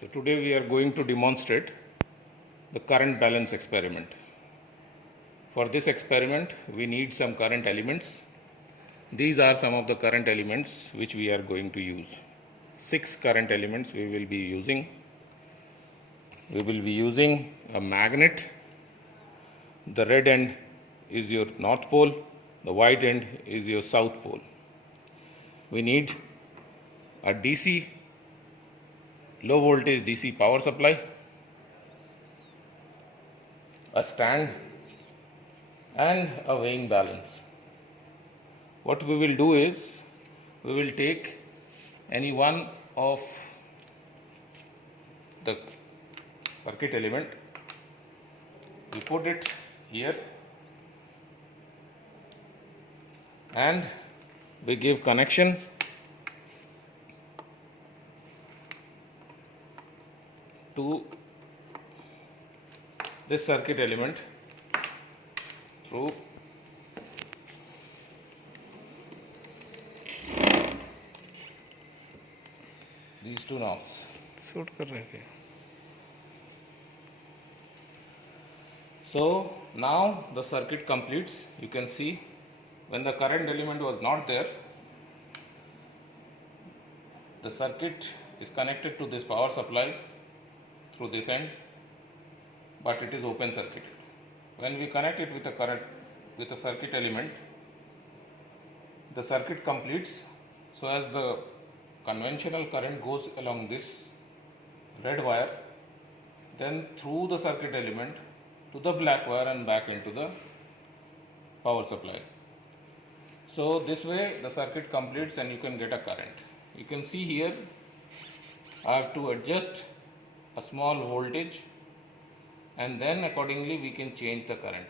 So today we are going to demonstrate the current balance experiment. For this experiment we need some current elements. These are some of the current elements which we are going to use. 6 current elements we will be using. We will be using a magnet. The red end is your north pole, the white end is your south pole. We need a DC, low voltage DC power supply, a stand and a weighing balance. What we will do is, we will take any one of the circuit element, we put it here and we give connection to this circuit element through these two knobs. Shoot कर रहे थे. So now the circuit completes. You can see when the current element was not there, the circuit is connected to this power supply through this end, but it is open circuit. When we connect it with a current, with a circuit element, the circuit completes. So as the conventional current goes along this red wire, then through the circuit element to the black wire and back into the power supply. So this way the circuit completes and you can get a current. You can see here I have to adjust a small voltage and then accordingly we can change the current.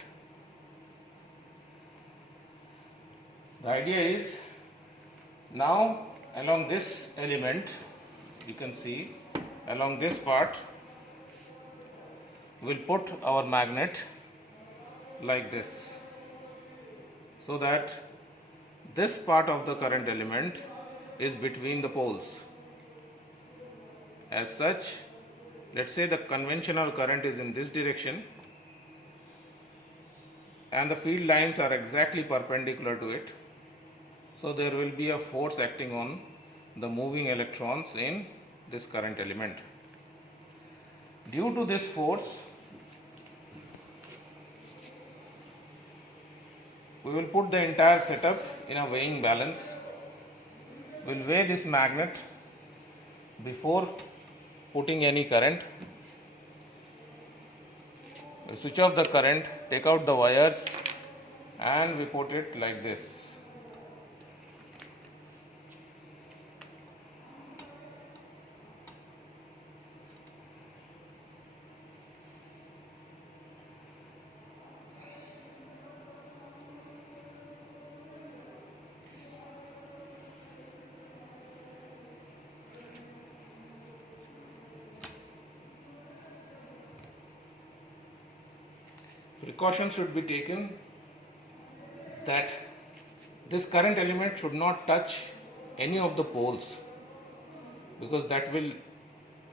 The idea is, now along this element, you can see along this part we'll put our magnet like this, so that this part of the current element is between the poles. As such, let's say the conventional current is in this direction and the field lines are exactly perpendicular to it, so there will be a force acting on the moving electrons in this current element. Due to this force, we will put the entire setup in a weighing balance. We will weigh this magnet before putting any current. We switch off the current, take out the wires and we put it like this. Precautions should be taken that this current element should not touch any of the poles, because that will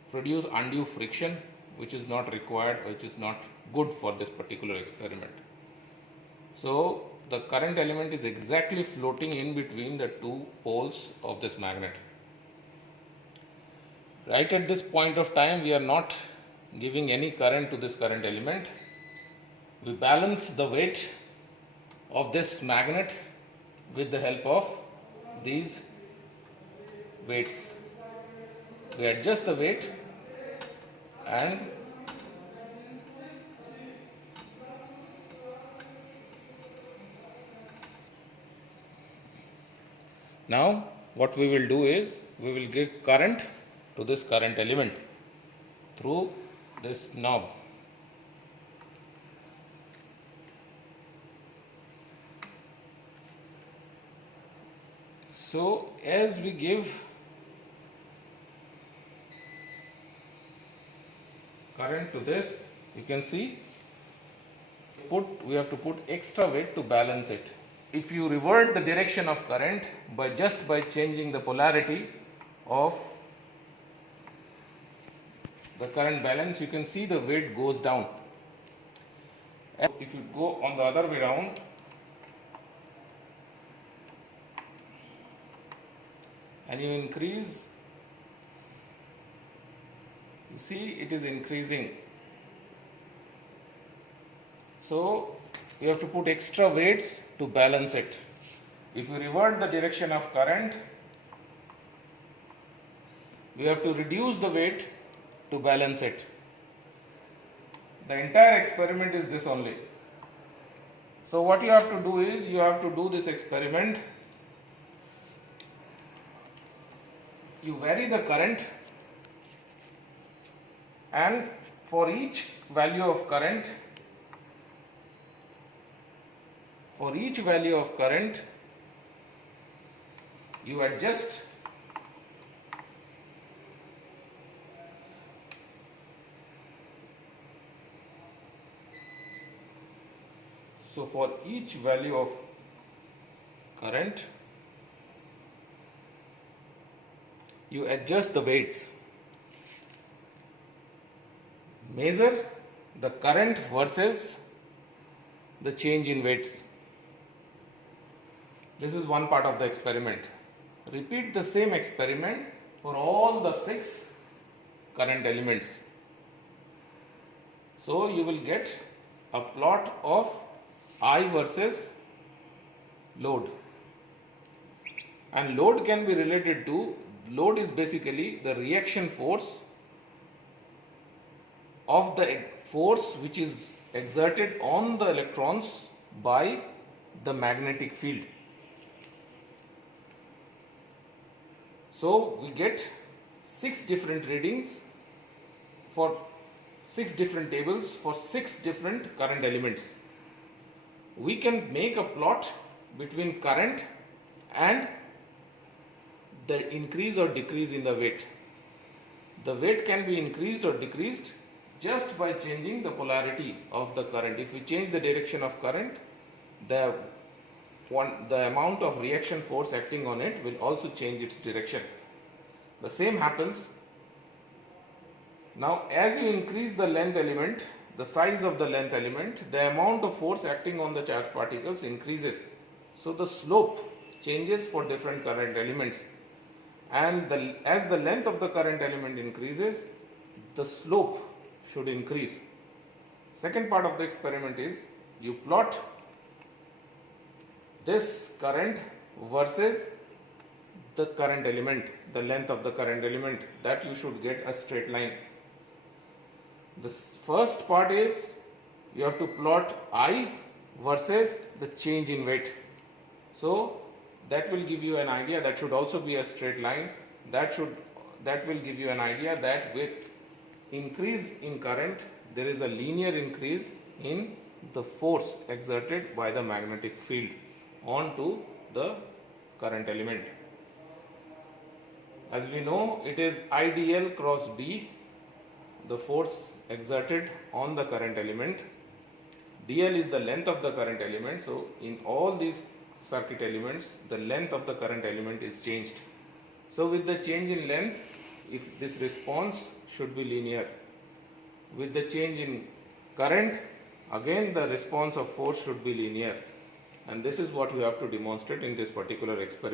produce undue friction which is not required, which is not good for this particular experiment. So the current element is exactly floating in between the two poles of this magnet. Right at this point of time we are not giving any current to this current element. We balance the weight of this magnet with the help of these weights. We adjust the weight and now what we will do is, we will give current to this current element through this knob. So as we give current to this, you can see we have to put extra weight to balance it. If you revert the direction of current by changing the polarity of the current balance, you can see the weight goes down. And if you go on the other way around, and you increase, you see it is increasing. So you have to put extra weights to balance it. If you revert the direction of current, we have to reduce the weight to balance it. The entire experiment is this only. So what you have to do is, you have to do this experiment. You vary the current, and for each value of current, you adjust so for each value of current, you adjust the weights. Measure the current versus the change in weights. This is one part of the experiment. Repeat the same experiment for all the 6 current elements. So you will get a plot of I versus load. And load can be related to, load is basically the reaction force of the force which is exerted on the electrons by the magnetic field. So we get 6 different readings for 6 different tables for 6 different current elements. We can make a plot between current and the increase or decrease in the weight. The weight can be increased or decreased just by changing the polarity of the current. If we change the direction of current, the amount of reaction force acting on it will also change its direction. The same happens. Now as you increase the length element, the size of the length element, the amount of force acting on the charged particles increases. So the slope changes for different current elements, and as the length of the current element increases, the slope should increase. Second part of the experiment is, you plot this current versus the current element, the length of the current element, that you should get a straight line. The first part is, you have to plot I versus the change in weight. So that will give you an idea, that should also be a straight line. That will give you an idea that with increase in current, there is a linear increase in the force exerted by the magnetic field onto the current element. As we know, it is IDL cross B, the force exerted on the current element. DL is the length of the current element. So in all these circuit elements, the length of the current element is changed. So with the change in length, if this response should be linear. With the change in current, again the response of force should be linear. And this is what we have to demonstrate in this particular experiment.